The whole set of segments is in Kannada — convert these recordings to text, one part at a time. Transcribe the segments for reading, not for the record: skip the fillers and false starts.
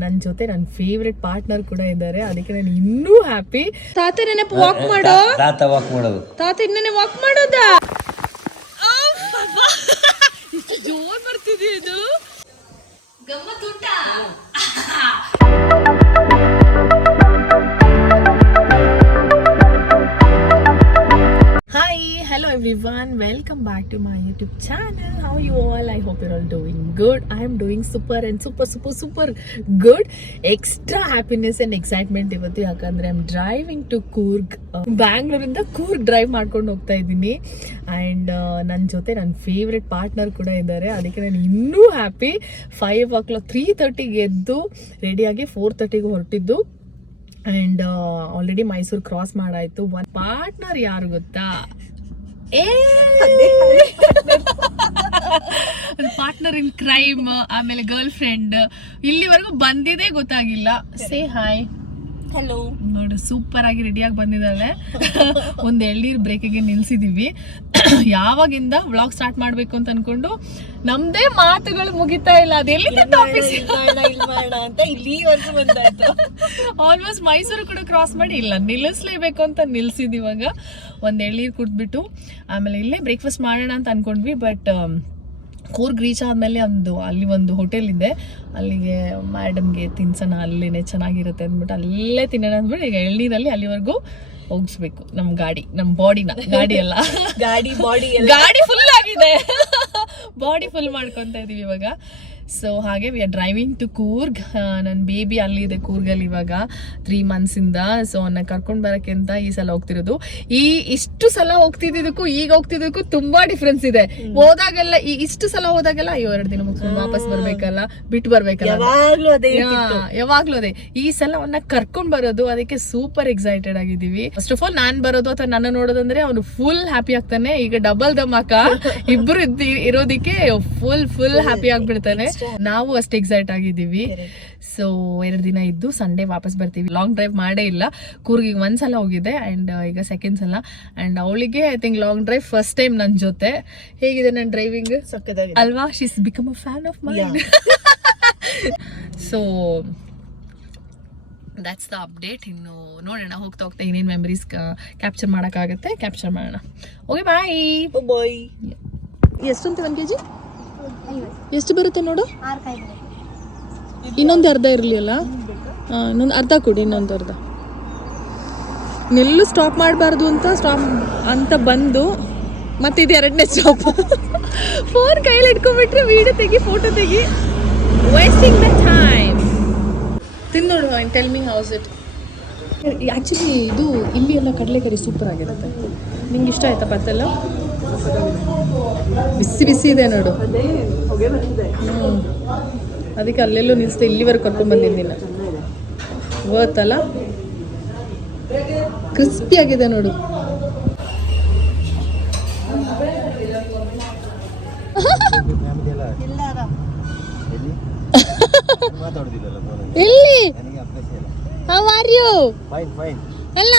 ನನ್ನ ಜೊತೆ ನನ್ನ ಫೇವ್ರೆಟ್ ಪಾರ್ಟ್ನರ್ ಕೂಡ ಇದ್ದಾರೆ, ಅದಕ್ಕೆ ನಾನು ಇನ್ನೂ ಹ್ಯಾಪಿ. ತಾತ ನೆನಪು ವಾಕ್ ಮಾಡೋ, ತಾತ ಇನ್ನೇ ವಾಕ್ ಮಾಡೋದಾ? ಇಷ್ಟು ಜೋರ್ ಬರ್ತಿದೆ ಇದು, ಗಮ್ಮತ್ತುಂಟ. Hello everyone, welcome back to my YouTube channel. How are you all? I hope you're all doing good. I am doing super and super good. Extra happiness and excitement ಇವತ್ತು, ಯಾಕಂದ್ರೆ I am driving to Coorg. ಬ್ಯಾಂಗ್ಳೂರಿಂದ ಕೂರ್ಗ್ ಡ್ರೈವ್ ಮಾಡ್ಕೊಂಡು ಹೋಗ್ತಾ ಇದ್ದೀನಿ. ಆ್ಯಂಡ್ ನನ್ನ ಜೊತೆ ನನ್ನ ಫೇವ್ರೆಟ್ ಪಾರ್ಟ್ನರ್ ಕೂಡ ಇದ್ದಾರೆ, ಅದಕ್ಕೆ ನಾನು ಇನ್ನೂ ಹ್ಯಾಪಿ. 5 o'clock 3:30ಗೆ ಎದ್ದು ರೆಡಿಯಾಗಿ 4:30ಗೆ ಹೊರಟಿದ್ದು. ಆ್ಯಂಡ್ ಆಲ್ರೆಡಿ ಮೈಸೂರು ಕ್ರಾಸ್ ಮಾಡಾಯಿತು. ಒಂದು ಪಾರ್ಟ್ನರ್ ಯಾರು ಗೊತ್ತಾ? ಪಾರ್ಟ್ನರ್ ಇನ್ ಕ್ರೈಮ್, ಆಮೇಲೆ ಗರ್ಲ್ ಫ್ರೆಂಡ್. ಇಲ್ಲಿವರೆಗೂ ಬಂದಿದೆ ಗೊತ್ತಾಗಿಲ್ಲ. Say hi. ಹಲೋ. ನೋಡಿ ಸೂಪರ್ ಆಗಿ ರೆಡಿಯಾಗಿ ಬಂದಿದ್ದಾಳೆ. ಒಂದು ಎಳ್ನೀರು ಬ್ರೇಕಿಗೆ ನಿಲ್ಸಿದೀವಿ. ಯಾವಾಗಿಂದ ವ್ಲಾಗ್ ಸ್ಟಾರ್ಟ್ ಮಾಡ್ಬೇಕು ಅಂತ ಅನ್ಕೊಂಡು ನಮ್ದೇ ಮಾತುಗಳು ಮುಗಿತಾ ಇಲ್ಲ. ಅದೆಲ್ಲಿ ಟಾಪಿಕ್ ಅಂತ ಇಲ್ಲಿವರೆಗೂ ಬಂದಾಯ್ತು. ಆಲ್ಮೋಸ್ಟ್ ಮೈಸೂರು ಕೂಡ ಕ್ರಾಸ್ ಮಾಡಿ ಇಲ್ಲ ನಿಲ್ಲಿಸ್ಲೇಬೇಕು ಅಂತ ನಿಲ್ಸಿದ್ವಿ. ಇವಾಗ ಒಂದು ಎಳ್ನೀರು ಕುಡಿದ್ಬಿಟ್ಟು ಆಮೇಲೆ ಇಲ್ಲೇ ಬ್ರೇಕ್ಫಾಸ್ಟ್ ಮಾಡೋಣ ಅಂತ ಅನ್ಕೊಂಡ್ವಿ. ಬಟ್ ಕೂರ್ಗ್ ರೀಚ್ ಆದಮೇಲೆ ಅಲ್ಲಿ ಒಂದು ಹೋಟೆಲ್ ಇದೆ, ಅಲ್ಲಿಗೆ ಮೇಡಮ್ಗೆ ತಿನ್ಸೋಣ, ಅಲ್ಲಿನೇ ಚೆನ್ನಾಗಿರುತ್ತೆ ಅಂದ್ಬಿಟ್ಟು ಅಲ್ಲೇ ತಿನ್ನೋಣ ಅಂದ್ಬಿಟ್ಟು ಈಗ ಎಳ್ನೀರಲ್ಲಿ ಅಲ್ಲಿವರೆಗೂ ಹೋಗಿಸ್ಬೇಕು ನಮ್ಮ ಗಾಡಿ, ನಮ್ಮ ಬಾಡಿನ. ಗಾಡಿ ಅಲ್ಲ, ಗಾಡಿ ಫುಲ್ ಆಗಿದೆ. ಬಾಡಿ ಫುಲ್ ಮಾಡ್ಕೊತಾ ಇದೀವಿ ಇವಾಗ. ಸೊ ಹಾಗೆ we are driving to Coorg. ನನ್ನ ಬೇಬಿ ಅಲ್ಲಿದೆ ಕೂರ್ಗಲ್ಲಿ ಇವಾಗ 3 months ಇಂದ. ಸೊ ಅವನ್ನ ಕರ್ಕೊಂಡು ಬರೋಕ್ಕೆ ಅಂತ ಈ ಸಲ ಹೋಗ್ತಿರೋದು. ಇಷ್ಟು ಸಲ ಹೋಗ್ತಿದ್ದಕ್ಕೂ ಈಗ ಹೋಗ್ತಿದ್ದಕ್ಕೂ ತುಂಬಾ ಡಿಫ್ರೆನ್ಸ್ ಇದೆ. ಹೋದಾಗೆಲ್ಲ ಇಷ್ಟು ಸಲ ಹೋದಾಗೆಲ್ಲ ಅಯ್ಯೋ 2 ದಿನ ಮುಗಿಸ್ಕೊಂಡು ವಾಪಸ್ ಬರ್ಬೇಕಲ್ಲ, ಬಿಟ್ಟು ಬರ್ಬೇಕಲ್ಲ, ಯಾವಾಗ್ಲೂ ಅದೇ. ಈ ಸಲ ಅವನ್ನ ಕರ್ಕೊಂಡ್ ಬರೋದು, ಅದಕ್ಕೆ ಸೂಪರ್ ಎಕ್ಸೈಟೆಡ್ ಆಗಿದ್ದೀವಿ. ಫಸ್ಟ್ ಆಫ್ ಆಲ್ ನಾನ್ ಬರೋದು ಅಥವಾ ನನ್ನ ನೋಡೋದಂದ್ರೆ ಅವನು ಫುಲ್ ಹ್ಯಾಪಿ ಆಗ್ತಾನೆ. ಈಗ ಡಬಲ್ ಧಮಾಕ ಇಬ್ರು ಇರೋದಿಕ್ಕೆ ಫುಲ್ ಹ್ಯಾಪಿ ಆಗ್ಬಿಡ್ತಾನೆ. ನಾವು ಅಷ್ಟೇ ಎಕ್ಸೈಟ್ ಆಗಿದ್ದೀವಿ. ಸೊ 2 ದಿನ ಇದ್ದು ಸಂಡೇ ವಾಪಸ್ ಬರ್ತೀವಿ. ಲಾಂಗ್ ಡ್ರೈವ್ ಮಾಡೇ ಇಲ್ಲ. ಕೂರ್ಗಿಗೆ ಒಂದ್ಸಲ ಹೋಗಿದೆ ಅಂಡ್ ಈಗ ಸೆಕೆಂಡ್ ಸಲ. ಅಂಡ್ ಅವಳಿಗೆ I think long drive first time ನನ್ನ ಜೊತೆ. ಹೇಗಿದೆ ನನ್ನ ಡ್ರೈವಿಂಗ್ ಅಲ್ವಾ? She's become a fan of mine. So that's the update. ಇನ್ನು ನೋಡೋಣ ಹೋಗ್ತಾ ಏನೇನು ಮೆಮರೀಸ್ ಕ್ಯಾಪ್ಚರ್ ಮಾಡೋಕ್ಕಾಗುತ್ತೆ ಕ್ಯಾಪ್ಚರ್ ಮಾಡೋಣ. Okay bye. ಎಷ್ಟು ಅಂತ 1 kg ಎಷ್ಟು ಬರುತ್ತೆ ನೋಡು? ಇನ್ನೊಂದು ಅರ್ಧ ಇರಲಿ ಅಲ್ಲ? ಇನ್ನೊಂದು ಅರ್ಧ ಕೊಡಿ, ಇನ್ನೊಂದು ಅರ್ಧ. ನೆಲ್ಲೂ ಸ್ಟಾಪ್ ಮಾಡಬಾರ್ದು ಅಂತ ಬಂದು ಮತ್ತೆ ಇದು 2ನೇ ಸ್ಟಾಪ್. ಫೋನ್ ಕೈಲಿ ಇಟ್ಕೊಂಡ್ಬಿಟ್ರೆ ವಿಡಿಯೋ ತೆಗಿ, ಫೋಟೋ ತೆಗಿ, ವೇಸ್ಟಿಂಗ್ ದ ಟೈಮ್. ತಿನ್ನೋಡು and tell me how's it. Actually ಇದು ಇಲ್ಲಿ ಎಲ್ಲ ಕಡಲೆಕರಿ ಸೂಪರ್ ಆಗಿರುತ್ತೆ. ನಿಂಗೆ ಇಷ್ಟ ಆಯ್ತಾ ಪತ್ತೆಲ್ಲ? ಬಿಸಿ ಇದೆ ನೋಡು. ಅದಕ್ಕೆ ಅಲ್ಲೆಲ್ಲೂ ನಿಲ್ಸ್ತೆ ಇಲ್ಲಿವರೆಗೆ ಕರ್ಕೊಂಡ್ಬಂದಿದ್ದೀನಿ. ವರ್ತ್ ಅಲ್ಲ? ಕ್ರಿಸ್ಪಿ ಆಗಿದೆ ನೋಡು. ಎಲ್ಲಿ? How are you? ಅಲ್ಲ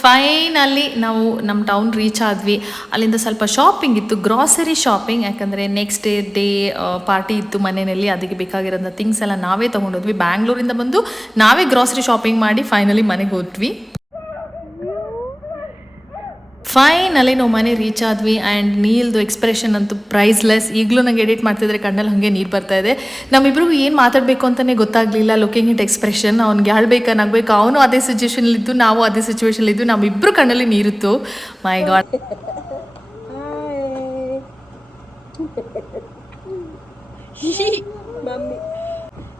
ಫೈನಲಿ ನಾವು ನಮ್ಮ ಟೌನ್ ರೀಚ್ ಆದ್ವಿ. ಅಲ್ಲಿಂದ ಸ್ವಲ್ಪ ಶಾಪಿಂಗ್ ಇತ್ತು, ಗ್ರಾಸರಿ ಶಾಪಿಂಗ್. ಯಾಕಂದರೆ ನೆಕ್ಸ್ಟ್ ಡೇ ಪಾರ್ಟಿ ಇತ್ತು ಮನೆಯಲ್ಲಿ, ಅದಕ್ಕೆ ಬೇಕಾಗಿರೋಂಥ ಥಿಂಗ್ಸ್ ಎಲ್ಲ ನಾವೇ ತೊಗೊಂಡೋದ್ವಿ. ಬ್ಯಾಂಗ್ಳೂರಿಂದ ಬಂದು ನಾವೇ ಗ್ರಾಸರಿ ಶಾಪಿಂಗ್ ಮಾಡಿ ಫೈನಲಿ ಮನೆಗೆ ಹೋದ್ವಿ. ಫೈನಲಿ ನಾವು ಮನೆ ರೀಚ್ ಆದ್ವಿ. ಆ್ಯಂಡ್ ನೀಲ್ದು ಎಕ್ಸ್ಪ್ರೆಷನ್ ಅಂತೂ ಪ್ರೈಸ್ಲೆಸ್. ಈಗಲೂ ನಂಗೆ ಎಡಿಟ್ ಮಾಡ್ತಿದ್ರೆ ಕಣ್ಣಲ್ಲಿ ಹಾಗೆ ನೀರು ಬರ್ತಾ ಇದೆ. ನಮ್ಮಿಬ್ರಿಗೂ ಏನು ಮಾತಾಡಬೇಕು ಅಂತಲೇ ಗೊತ್ತಾಗಲಿಲ್ಲ. ಲುಕಿಂಗ್ ಇಟ್ ಎಕ್ಸ್ಪ್ರೆಷನ್, ಅವ್ನಿಗೆ ಹೇಳ್ಬೇಕಾ ನಗಬೇಕಾ, ಅವನು ಅದೇ ಸಿಚುವೇಶನ್ಲಿದ್ದು ನಾವು ಅದೇ ಸಿಚುವೇಶನ್ಲಿದ್ದು, ನಮ್ಮಿಬ್ಬರು ಕಣ್ಣಲ್ಲಿ ನೀರಿತ್ತು. ಮೈ ಗಾಡ್.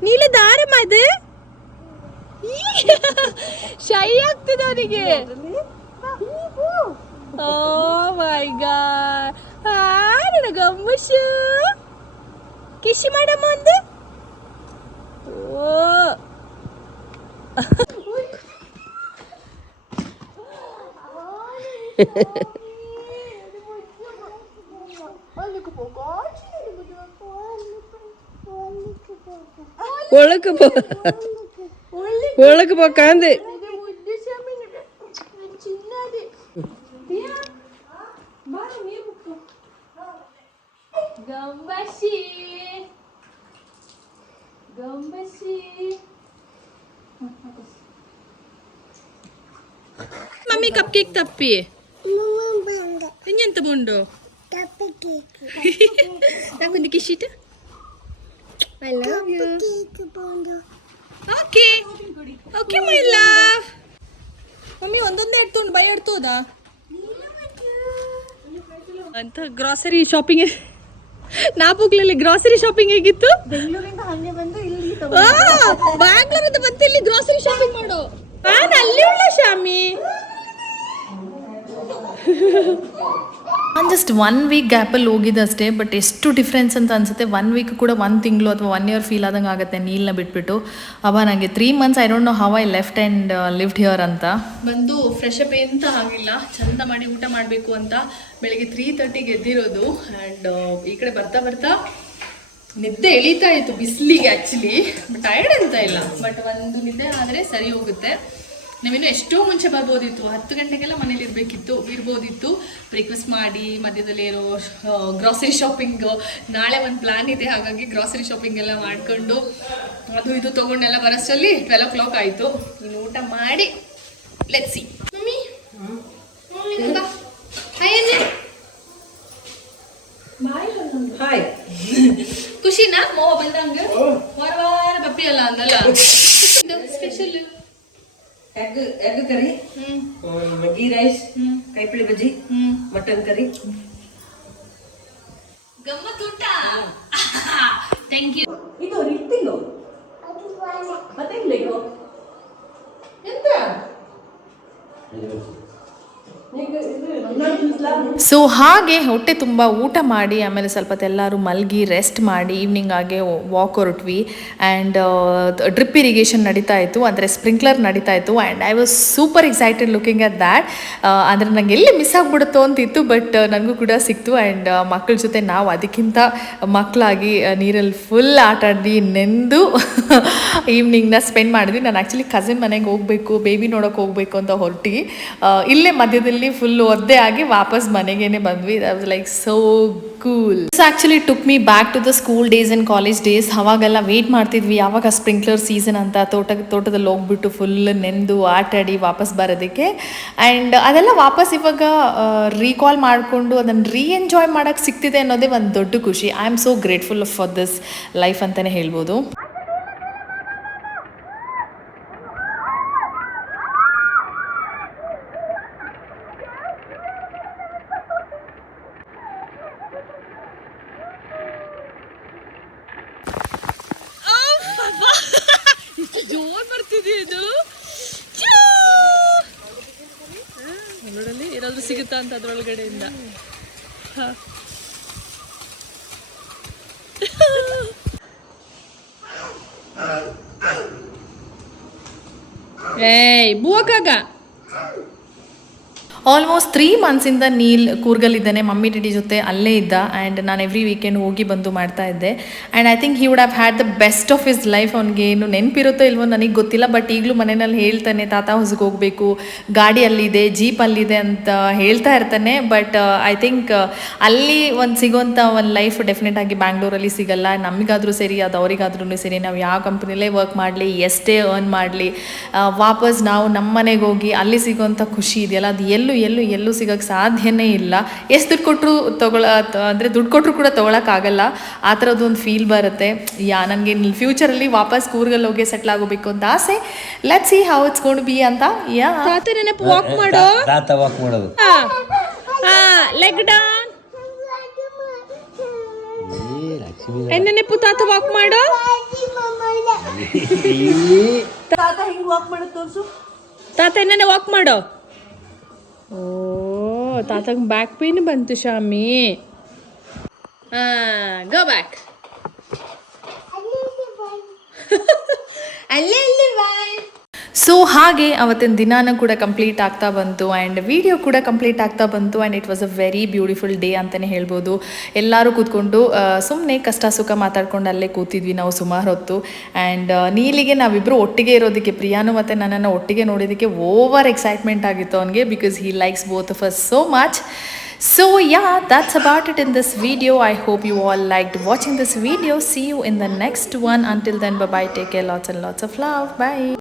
ನೀಲ ದಾರಮ್ಮ ಅದು ಶೈ ಆಗ್ತದೆ ಅವನಿಗೆ. Oh my god. ನನ್ನ ಗಮ್ಮಶು ಕಿಶಿ ಮಾಡಮ್ಮ ಒಂದು. ಒಳಗೆ போக்காந்து ಗಂಬಶಿ మమ్మీ కప్ కేక్ తప్పి ఎంత బొండు నాకు కిషిట్ I love you. Okay. Okay, my love. Mummy ಒಂದೊಂದೇ ಇಡ್ತುಂಡು ಭಯ ಇಡ್ತೋದಾ ಅಂತ ಗ್ರಾಸರಿ ಶಾಪಿಂಗ್ ನಾಪುಕ್ಲಲ್ಲಿ ಗ್ರಾಸರಿ ಶಾಪಿಂಗ್ ಹೇಗಿತ್ತು ಬೆಂಗಳೂರಿಂದ ಹಂಗೆ ಬಂದು ಇಲ್ಲಿ ಬ್ಯಾಂಗ್ಳೂರಿಂದ ಮತ್ತೆ ಇಲ್ಲಿ ಗ್ರಾಸರಿ ಶಾಪಿಂಗ್ ಮಾಡು ನಾನು ಅಲ್ಲಿ ಉಳ್ಳ ಶಾಮಿ ನಾನು ಜಸ್ಟ್ 1 ವೀಕ್ ಗ್ಯಾಪಲ್ಲಿ ಹೋಗಿದ್ದಷ್ಟೇ ಬಟ್ ಎಷ್ಟು ಡಿಫ್ರೆನ್ಸ್ ಅಂತ ಅನಿಸುತ್ತೆ 1 ವೀಕ್ ಕೂಡ 1 ತಿಂಗಳು ಅಥವಾ 1 ಇಯರ್ ಫೀಲ್ ಆದಂಗೆ ಆಗುತ್ತೆ ನೀಲನ್ನ ಬಿಟ್ಬಿಟ್ಟು ಅವ ನನಗೆ 3 months I don't know how I left and lived here ಅಂತ ಬಂದು ಫ್ರೆಶ್ ಅಪ್ ಎಂತ ಆಗಿಲ್ಲ ಚಂದ ಮಾಡಿ ಊಟ ಮಾಡಬೇಕು ಅಂತ ಬೆಳಿಗ್ಗೆ 3:30ಗೆ ಎದ್ದಿರೋದು ಆ್ಯಂಡ್ ಈ ಕಡೆ ಬರ್ತಾ ಬರ್ತಾ ನಿದ್ದೆ ಎಳೀತಾ ಇತ್ತು ಬಿಸಿಲಿಗೆ ಆ್ಯಕ್ಚುಲಿ ಟಯರ್ಡ್ ಅಂತ ಇಲ್ಲ ಬಟ್ ಒಂದು ನಿದ್ದೆ ಆದರೆ ಸರಿ ಹೋಗುತ್ತೆ ನೀವಿನ್ನೂ ಎಷ್ಟೋ ಮುಂಚೆ ಬರ್ಬೋದಿತ್ತು 10 ಗಂಟೆಗೆಲ್ಲ ಮನೇಲಿ ಇರ್ಬೋದಿತ್ತು ಬ್ರೇಕ್ಫಾಸ್ಟ್ ಮಾಡಿ ಮಧ್ಯದಲ್ಲಿ ಏನೋ ಗ್ರಾಸರಿ ಶಾಪಿಂಗ್ ನಾಳೆ ಒಂದು ಪ್ಲಾನ್ ಇದೆ ಹಾಗಾಗಿ ಗ್ರಾಸರಿ ಶಾಪಿಂಗ್ ಎಲ್ಲ ಮಾಡಿಕೊಂಡು ಅದು ಇದು ತೊಗೊಂಡೆಲ್ಲ ಬರೋಷ್ಟರಲ್ಲಿ 12 o'clock ಆಯಿತು ಇನ್ನು ಊಟ ಮಾಡಿ ಲೆಟ್ಸ್ ಸಿ ಮಮ್ಮಿ ಹಾಯ್ ಖುಷಿನಾ ಮೋವ ಬಂದಂಗ ವಾರ ಬಪ್ಪಿ ಅಲ್ಲ ಅಂದಲ್ಲ special egg curry ghee rice ಕೈಪಳಿ ಬಜ್ಜಿ ಮಟನ್ ಕರಿ ಗಮ್ಮತ್ತೂಟ ಥ್ಯಾಂಕ್ ಯು ಇದು ಇಟ್ಟಿಲ್ಲ ಮತ್ತೆ ಇಲ್ಲೋ ಎಂತ ಸೊ ಹಾಗೆ ಹೊಟ್ಟೆ ತುಂಬ ಊಟ ಮಾಡಿ ಆಮೇಲೆ ಸ್ವಲ್ಪ ಎಲ್ಲರೂ ಮಲಗಿ ರೆಸ್ಟ್ ಮಾಡಿ ಈವ್ನಿಂಗ್ ಆಗಿ ವಾಕ್ ಹೊರಟ್ವಿ ಆ್ಯಂಡ್ ಡ್ರಿಪ್ ಇರಿಗೇಷನ್ ನಡೀತಾ ಇತ್ತು ಅಂದರೆ ಸ್ಪ್ರಿಂಕ್ಲರ್ ನಡೀತಾ ಇತ್ತು and I was super excited looking at that ಅಂದರೆ ನಂಗೆ ಎಲ್ಲಿ ಮಿಸ್ ಆಗಿಬಿಡುತ್ತೋ ಅಂತಿತ್ತು ಬಟ್ ನನಗೂ ಕೂಡ ಸಿಕ್ತು ಆ್ಯಂಡ್ ಮಕ್ಕಳ ಜೊತೆ ನಾವು ಅದಕ್ಕಿಂತ ಮಕ್ಕಳಾಗಿ ನೀರಲ್ಲಿ ಫುಲ್ ಆಟಾಡಿ ನೆಂದು ಈವ್ನಿಂಗ್ನ ಸ್ಪೆಂಡ್ ಮಾಡಿದ್ವಿ ನಾನು ಆ್ಯಕ್ಚುಲಿ ಕಸಿನ್ ಮನೆಗೆ ಹೋಗಬೇಕು ಬೇಬಿ ನೋಡೋಕೆ ಹೋಗಬೇಕು ಅಂತ ಹೊರಟಿ ಇಲ್ಲೇ ಮಧ್ಯದಲ್ಲಿ ಫುಲ್ ಒದ್ದೆ ಆಗಿ ವಾಪಸ್ ಮನೆಗೇನೆ ಬಂದ್ವಿ that was like so cool this actually took me back to the school days and college days ಅವಾಗೆಲ್ಲ ವೇಟ್ ಮಾಡ್ತಿದ್ವಿ ಯಾವಾಗ ಸ್ಪ್ರಿಂಕ್ಲರ್ ಸೀಸನ್ ಅಂತ ತೋಟದಲ್ಲಿ ಹೋಗ್ಬಿಟ್ಟು ಫುಲ್ ನೆಂದು ಆಟಾಡಿ ವಾಪಸ್ ಬರೋದಕ್ಕೆ ಆ್ಯಂಡ್ ಅದೆಲ್ಲ ವಾಪಸ್ ಇವಾಗ ರೀಕಾಲ್ ಮಾಡಿಕೊಂಡು ಅದನ್ನು ಎಂಜಾಯ್ ಮಾಡೋಕ್ಕೆ ಸಿಗ್ತಿದೆ ಅನ್ನೋದೇ ಒಂದು ದೊಡ್ಡ ಖುಷಿ I am so grateful for this life ಅಂತಲೇ ಹೇಳ್ಬೋದು ಜೋರ್ ಬರ್ತಿದೆ ಇದು ನೋಡಲ್ಲಿ ಏನಾದ್ರೂ ಸಿಗುತ್ತಾ ಅಂತ ಅದ್ರೊಳಗಡೆಯಿಂದ ಏಯ್ ಬೂಕಾಗ ಆಲ್ಮೋಸ್ಟ್ 3 ಮಂತ್ಸಿಂದ ನೀಲ್ ಕೂರ್ಗಲ್ಲಿದ್ದಾನೆ ಮಮ್ಮಿ ಡ್ಯಾಡಿ ಜೊತೆ ಅಲ್ಲೇ ಇದ್ದ ಆ್ಯಂಡ್ ನಾನು ಎವ್ರಿ ವೀಕೆಂಡ್ ಹೋಗಿ ಬಂದು ಮಾಡ್ತಾ ಇದ್ದೆ and I think he would have had the best of his life ಅವ್ನಿಗೆ ಏನು ನೆನಪಿರುತ್ತೋ ಇಲ್ವೋ ನನಗೆ ಗೊತ್ತಿಲ್ಲ ಬಟ್ ಈಗಲೂ ಮನೆಯಲ್ಲಿ ಹೇಳ್ತಾನೆ ತಾತ ಹೊಸಗೆ ಹೋಗಬೇಕು ಗಾಡಿ ಅಲ್ಲಿದೆ ಜೀಪ್ ಅಲ್ಲಿದೆ ಅಂತ ಹೇಳ್ತಾ ಇರ್ತಾನೆ ಬಟ್ ಐ ಥಿಂಕ್ ಅಲ್ಲಿ ಒಂದು ಸಿಗೋಂಥ ಒಂದು ಲೈಫ್ ಡೆಫಿನೆಟ್ ಆಗಿ ಬ್ಯಾಂಗ್ಳೂರಲ್ಲಿ ಸಿಗಲ್ಲ ನಮಗಾದರೂ ಸರಿ ಅದು ಅವರಿಗಾದ್ರೂ ಸರಿ ನಾವು ಯಾವ ಕಂಪ್ನಿಲೇ ವರ್ಕ್ ಮಾಡಲಿ ಎಷ್ಟೇ ಅರ್ನ್ ಮಾಡಲಿ ವಾಪಸ್ ನಾವು ನಮ್ಮ ಮನೆಗೆ ಹೋಗಿ ಅಲ್ಲಿ ಸಿಗೋಂಥ ಖುಷಿ ಇದೆಯಲ್ಲ ಅದು ಎಲ್ಲೂ ಸಿಗೋಕ್ಕೆ ಸಾಧ್ಯನೇ ಇಲ್ಲ ಎಷ್ಟು ದುಡ್ಡು ಕೊಟ್ಟರು ಅಂದರೆ ದುಡ್ಡು ಕೊಟ್ಟರು ಕೂಡ ತೊಗೊಳಕ್ಕಾಗಲ್ಲ ಆ ಥರದ್ದು ಒಂದು ಫೀಲ್ ಬರುತ್ತೆ ನನಗೆ ಫ್ಯೂಚರಲ್ಲಿ ವಾಪಸ್ ಕೂರ್ಗಲ್ಲಿ ಹೋಗಿ ಸೆಟ್ಲ್ ಆಗೋಬೇಕು ಅಂತ ಆಸೆ let's see how it's gonna be ಅಂತ ತಾತ ನೆನಪು ವಾಕ್ ಮಾಡೋ ತಾತ ವಾಕ್ ಮಾಡೋದು ಲೆಗ್ ಡೌನ್ ನೆನಪು ತಾತ ವಾಕ್ ಮಾಡೋ ತಾತ ಹಿಂಗ್ ವಾಕ್ ಮಾಡೋದು ತೋರ್ಸು ತಾತ ಎಣ್ಣೆ ವಾಕ್ ಮಾಡೋ ಓ ತಾತಂಗೆ ಬ್ಯಾಕ್ ಪೇನ್ ಬಂತು ಶಾಮಿ ಗೋ ಬ್ಯಾಕ್ ಅಲ್ಲೇ ಬಾಯ್ ಸೊ ಹಾಗೆ ಅವತ್ತಿನ ದಿನಾನೂ ಕೂಡ ಕಂಪ್ಲೀಟ್ ಆಗ್ತಾ ಬಂತು ಆ್ಯಂಡ್ ವಿಡಿಯೋ ಕೂಡ ಕಂಪ್ಲೀಟ್ ಆಗ್ತಾ ಬಂತು and it was a very beautiful day ಅಂತಲೇ ಹೇಳ್ಬೋದು ಎಲ್ಲರೂ ಕೂತ್ಕೊಂಡು ಸುಮ್ಮನೆ ಕಷ್ಟ ಸುಖ ಮಾತಾಡ್ಕೊಂಡು ಅಲ್ಲೇ ಕೂತಿದ್ವಿ ನಾವು ಸುಮಾರು ಹೊತ್ತು ಆ್ಯಂಡ್ ನೀಲಿಗೆ ನಾವಿಬ್ಬರು ಒಟ್ಟಿಗೆ ಇರೋದಕ್ಕೆ ಪ್ರಿಯಾನು ಮತ್ತು ನನ್ನನ್ನು ಒಟ್ಟಿಗೆ ನೋಡೋದಕ್ಕೆ ಓವರ್ ಎಕ್ಸೈಟ್ಮೆಂಟ್ ಆಗಿತ್ತು ಅವನಿಗೆ because he likes both of us so much So yeah, that's about it in this video. I hope you all liked watching this video. See you in the next one. Until then, bye bye, take care, lots and lots of love, bye.